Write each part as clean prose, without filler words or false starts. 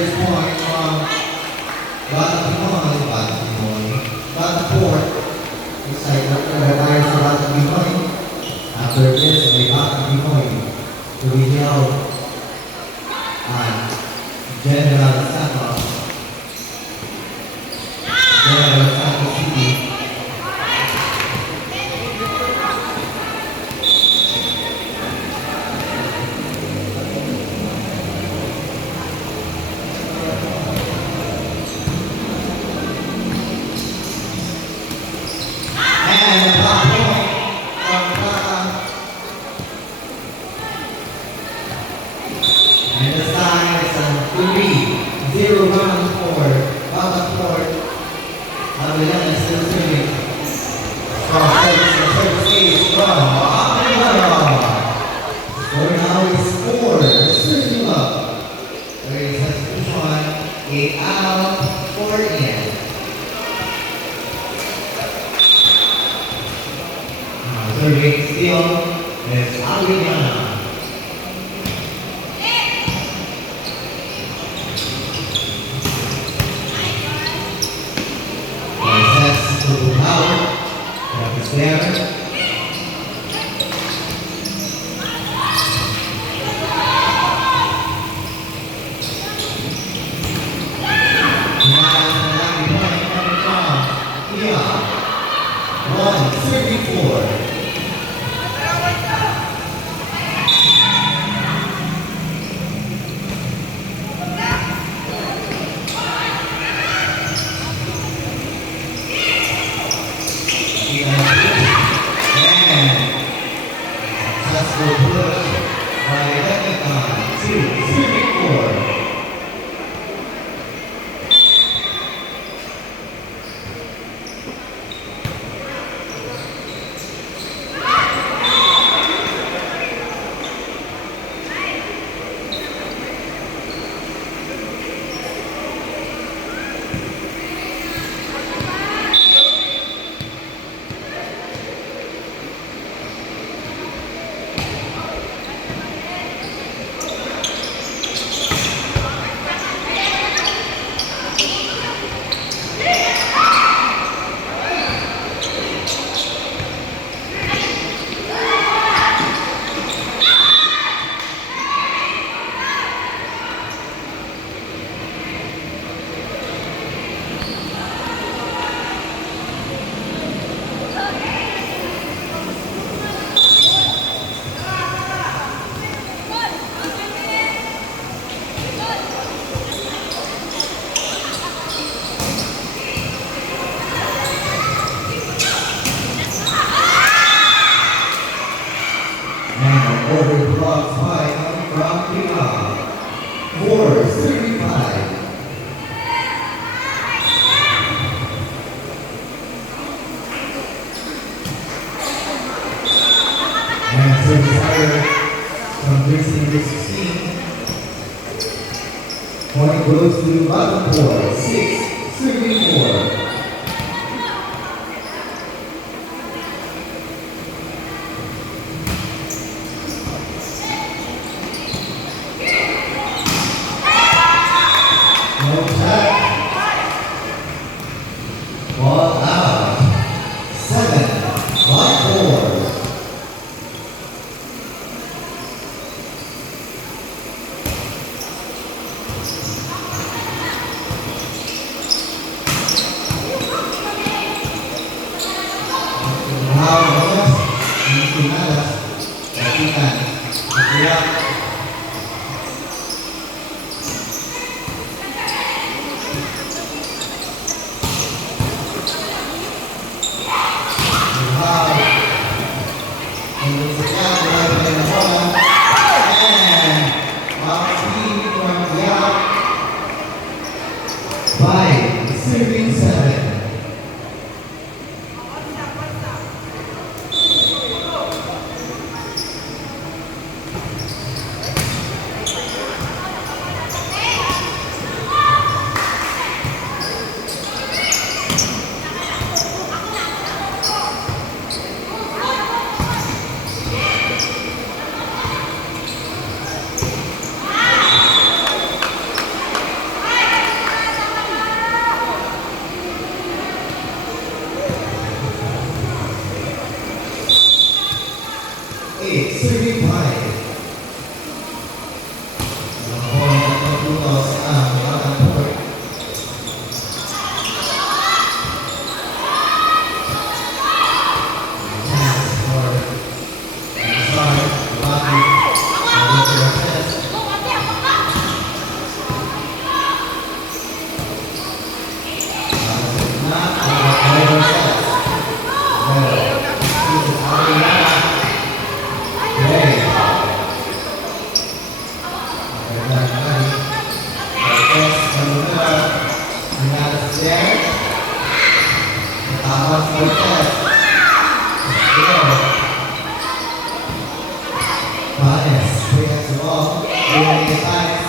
first point from Bata Pinoy. Bata Port. Excited na tayo sa Bata Pinoy. After this, may Bata Pinoy to be held at General Santos. General Santos City. And the sign is 3-0 round for Bata Port. Avellan is still serving. Strong service is from Avellan. Score now is 4. Surging up. There is substitution. 8 out, 4 in. Serving still is Avellan. There. Over blocks by from Pina. 4-35. And service error from Grizzly 16. Point goes to Bata Port. 6-34. Ball out. 7-4. many times.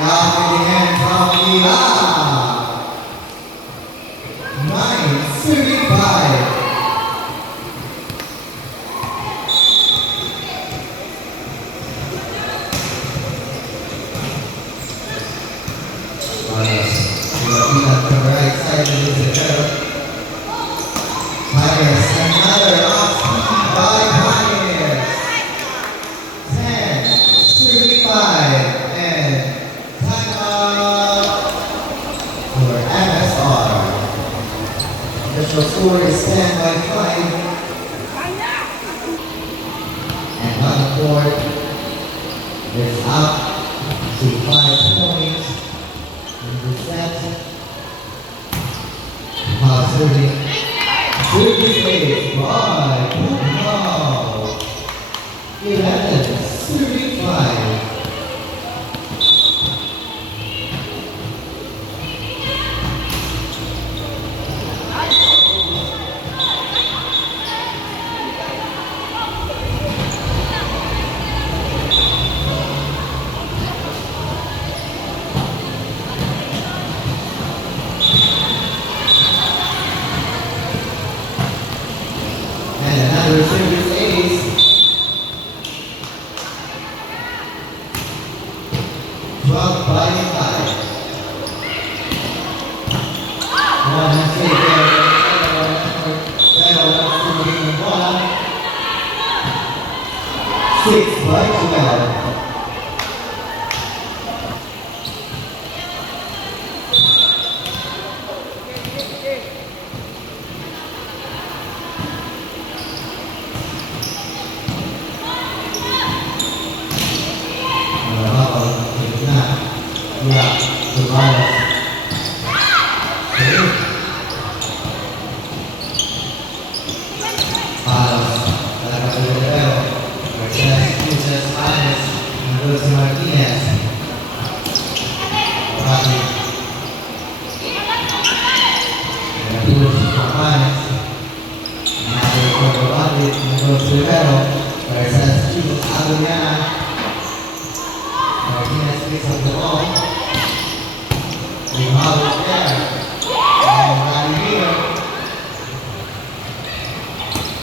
Now with the hand from Mila. 9-35. Looking at the right side of the middle. Pires, another off by Pires. 10-35 and time out for MSR. Official score is 10-5. And on the court is up to 5 points in the set. Serving. Service is by Kumau. 11-35. And another service ace. 12-5. One mistake there. Pero 6-12. Yeah, the virus. Martinez. Martinez picks up the ball. Limao is there. And Rally here.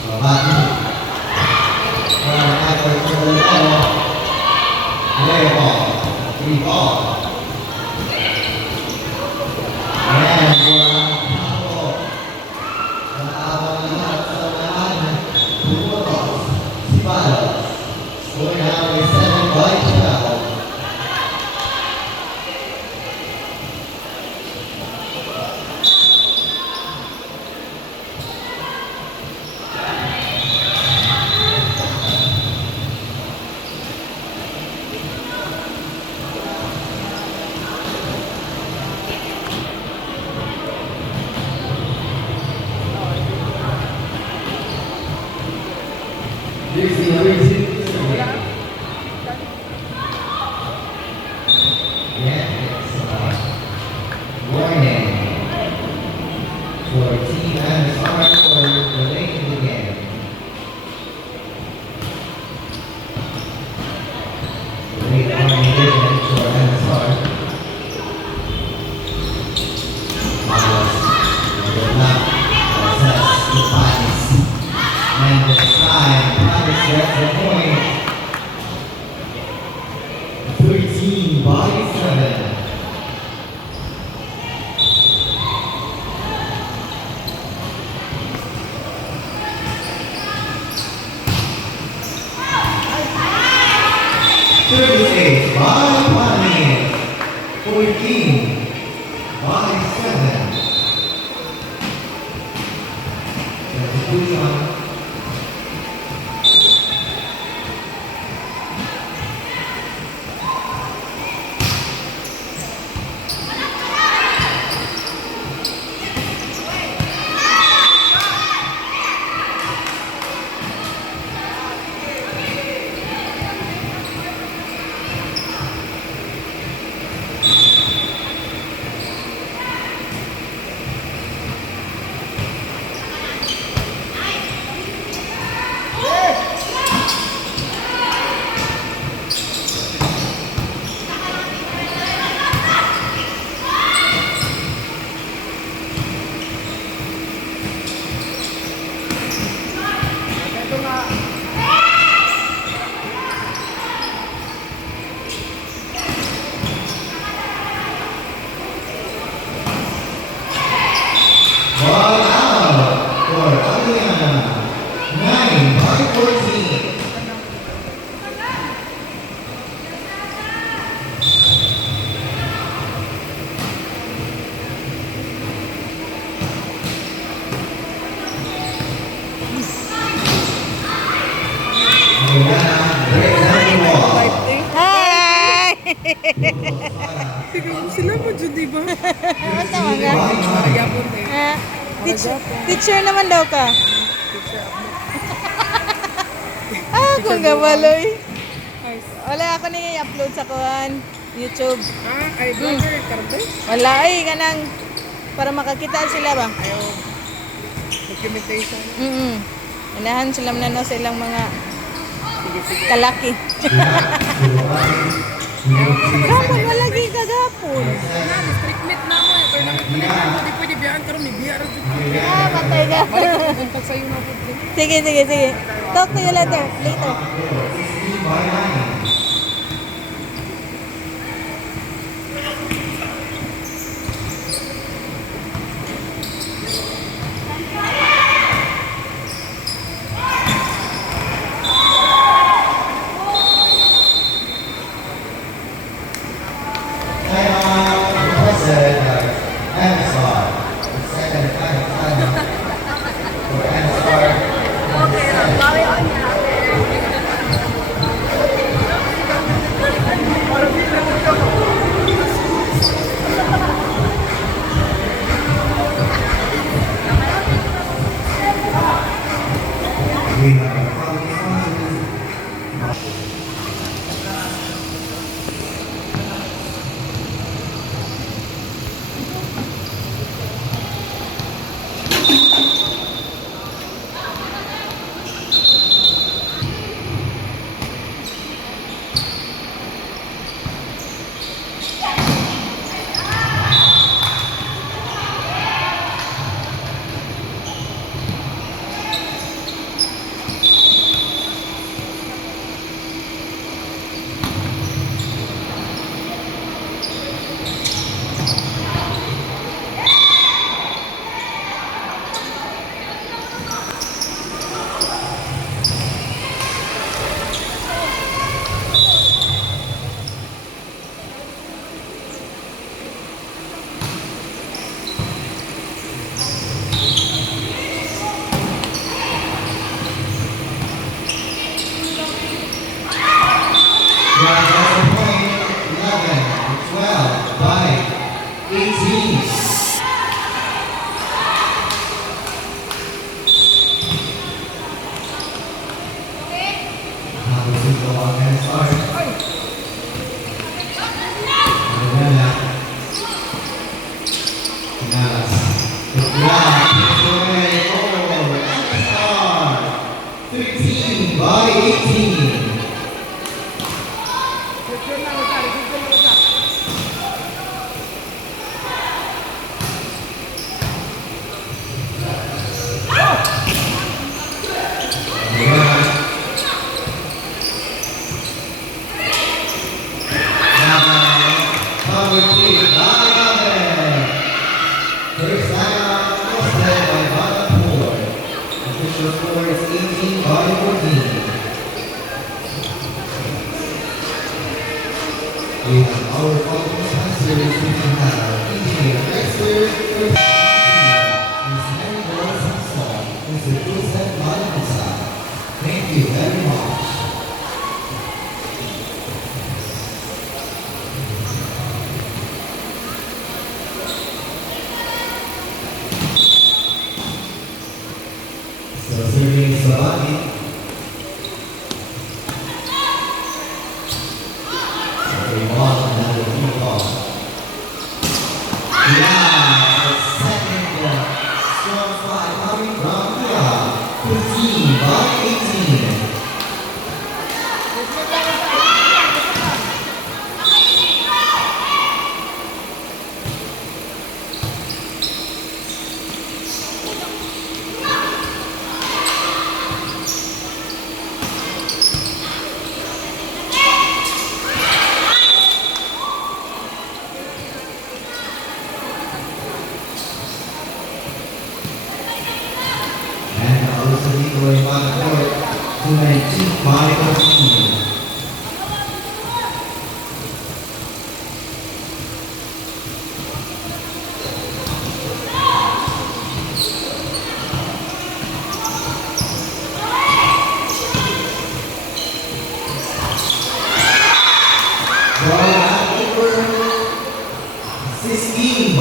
Babati. One effort for the ball. Play ball. 3 ball. And Pablo. Natawa na lahat sa lahat. Pumotos. Sibalos. Score now is 7-12. Warning for team MSR for delaying the game. Late warning given for MSR. Miles will not assess the finds. And this time, Price gets the point. 13-7. By 14-7. Sila mo dyan, di ba? Tama nga. Magyapon eh. Ah, teacher naman daw ka. Kung gabaloy. Wala ako na i-upload sa kuhan. YouTube. Ay, vlogger, karbe? Wala ay, kanang para makakita sila ba? Ayaw. Documentation. Inahan sila manano sa ilang mga Sige, sige. kalaki. Gapon, wala gi kagapon. Strict meet na mo eh. Pero nakikita, di pwede biyaan karon may biya. Patay ka. Contact sa'yo na po. Sige, sige, sige. Talk to you later. Later. We have a following sponsors. By 18. First time posted by Vanderpool. Official score is 18 by 14. We have our following sponsors who can have Engineer Dexter, Miss Mary Rose Samson, Mr. Joseph Malamusa. Thank you very much. So, serving Sabani. Okay, ball, another new ball. Yeah, second strong fly coming from Mia. 15 by 18.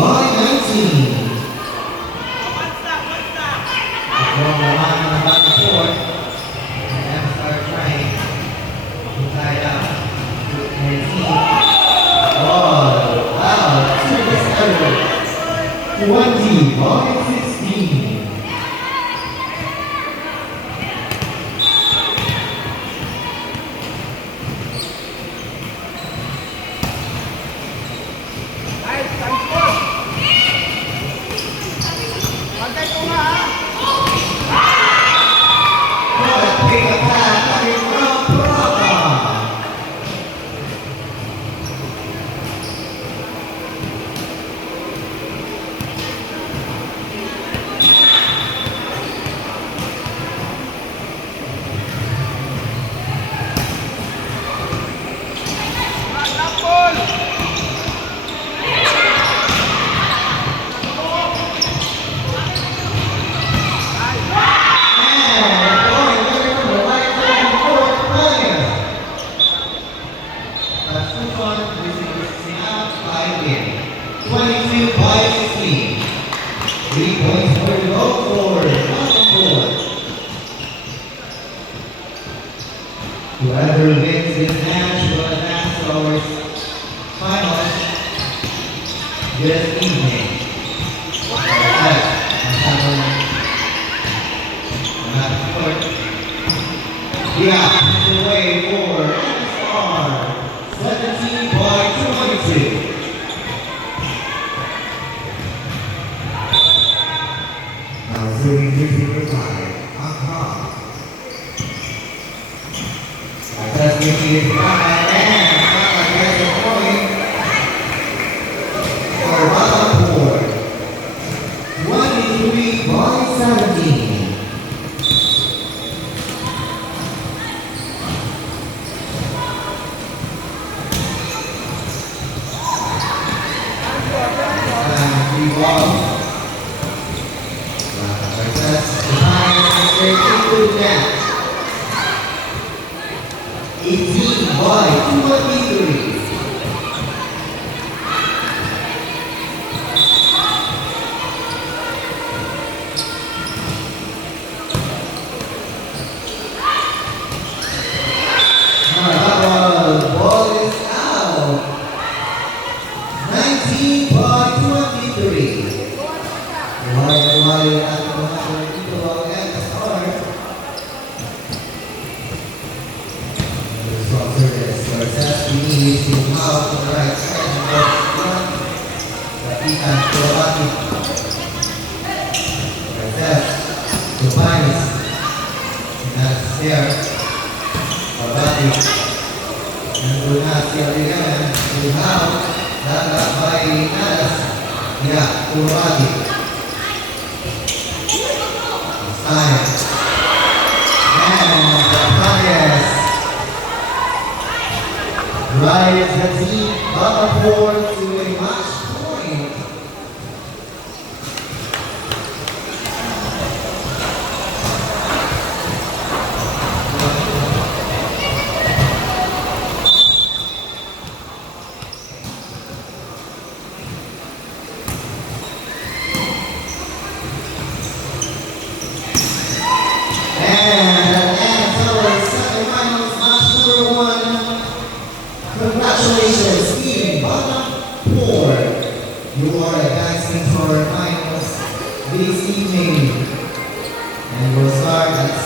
by 19. From the line of about the fourth, and start trying to tie it up. 19. Oh, wow, service error. 20 by 16. What a big attack coming from Brava. Whoever wins this match will advance to our finals this evening. Yeah, this is the way for MSR 17 by 22. Now zooming to the time. That's Mickey is behind and gets a point for Rutherford. 23 by 17. Ball is out. 19 by 23. Why at the moment dito ang MSR. The sponsor is Garces. We need to out to the right side of the front. Kapitan Kurawati. Garces. Tupanis. That's there. Kurawati. Nandun na si Arigan. Tuhaw. Dagat by Nalas. Yeah, Kurawati. Science. And the highest rides the team Rutherford to a match point. Congratulations, team bottom 4. You are advancing for finals this evening. And we'll start at